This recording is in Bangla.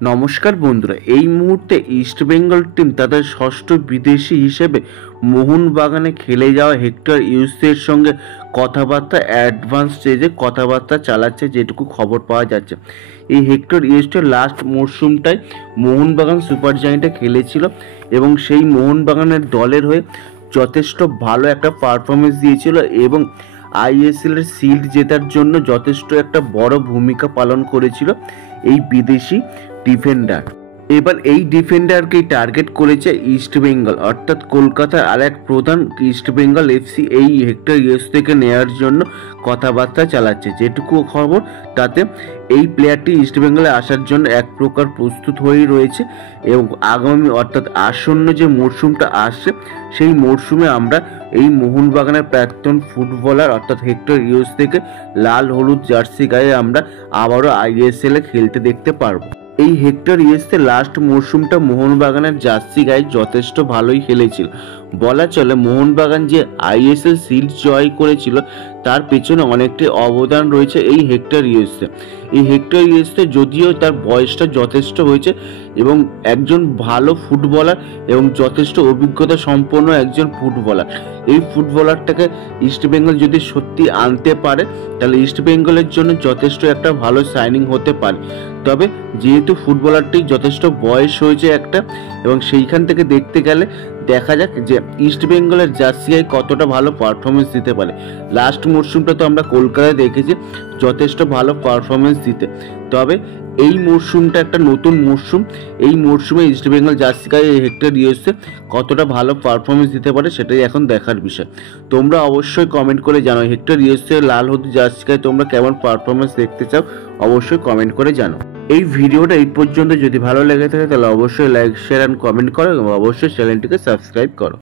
নমস্কার বন্ধুরা, এই মুহূর্তে ইস্টবেঙ্গল টিম তাদের ষষ্ঠ বিদেশি হিসেবে মোহনবাগানে খেলে যাওয়া হেক্টর ইউসের সঙ্গে কথাবার্তা অ্যাডভান্স স্টেজে কথাবার্তা চালাচ্ছে, যেটুকু খবর পাওয়া যাচ্ছে। এই হেক্টর ইউসের লাস্ট মরশুমটায় মোহনবাগান সুপার জায়ান্টে খেলেছিল এবং সেই মোহনবাগানের দলের হয়ে যথেষ্ট ভালো একটা পারফরমেন্স দিয়েছিল এবং আইএসএল এর শিল্ড জেতার জন্য যথেষ্ট একটা বড় ভূমিকা পালন করেছিল এই বিদেশি ডিফেন্ডার। এবার এই ডিফেন্ডারকেই টার্গেট করেছে ইস্টবেঙ্গল, অর্থাৎ কলকাতার আর এক প্রধান ইস্টবেঙ্গল এফসি এই হেক্টর ইউস থেকে নেওয়ার জন্য কথাবার্তা চালাচ্ছে। যেটুকু খবর তাতে এই প্লেয়ারটি ইস্টবেঙ্গলে আসার জন্য এক প্রকার প্রস্তুত হয়েই রয়েছে এবং আগামী অর্থাৎ আসন্ন যে মরশুমটা আসছে সেই মরশুমে আমরা এই মোহনবাগানের প্রাক্তন ফুটবলার অর্থাৎ হেক্টর ইউস থেকে লাল হলুদ জার্সি গায়ে আমরা আবারও আইএসএল এ খেলতে দেখতে পারবো। এই হেক্টর ইউএসতে লাস্ট মরশুমটা মোহনবাগানের জার্সি গায়ে যথেষ্ট ভালোই খেলেছিল। বলা চলে মোহনবাগান যে আইএসএল শিল্ড জয় করেছিল তার পেছনে অনেকটাই অবদান রয়েছে এই হেক্টর ইউএসতে। এই হেক্টর ইউএসতে যদিও তার বয়সটা যথেষ্ট হয়েছে এবং একজন ভালো ফুটবলার এবং যথেষ্ট অভিজ্ঞতা সম্পন্ন একজন ফুটবলার, এই ফুটবলারটাকে ইস্টবেঙ্গল যদি সত্যি আনতে পারে তাহলে ইস্টবেঙ্গলের জন্য যথেষ্ট একটা ভালো সাইনিং হতে পারে। তবে যেহেতু ফুটবলারটি যথেষ্ট বয়স হয়েছে একটা এবং সেইখান থেকে দেখতে গেলে দেখা যাক যে ইস্টবেঙ্গলের জার্সি গায়ে কতটা ভালো পারফরমেন্স দিতে পারে। লাস্ট মরশুমটা তো আমরা কলকাতায় দেখেছি যথেষ্ট ভালো পারফরমেন্স দিতে, তবে এই মরশুমটা একটা নতুন মরশুম, এই মরশুমে ইস্টবেঙ্গল জার্সি গায়ে হেক্টর ইউএসএ কতটা ভালো পারফরমেন্স দিতে পারে সেটাই এখন দেখার বিষয়। তোমরা অবশ্যই কমেন্ট করে জানাও হেক্টর ইউএসএ লাল হলুদ জার্সি গায়ে তোমরা কেমন পারফরমেন্স দেখতে চাও, অবশ্যই কমেন্ট করে জানাও। এই ভিডিওটা এই পর্যন্ত যদি ভালো লেগে থাকে তাহলে অবশ্যই লাইক শেয়ার অ্যান্ড কমেন্ট করো এবং অবশ্যই চ্যানেলটিকে সাবস্ক্রাইব করো।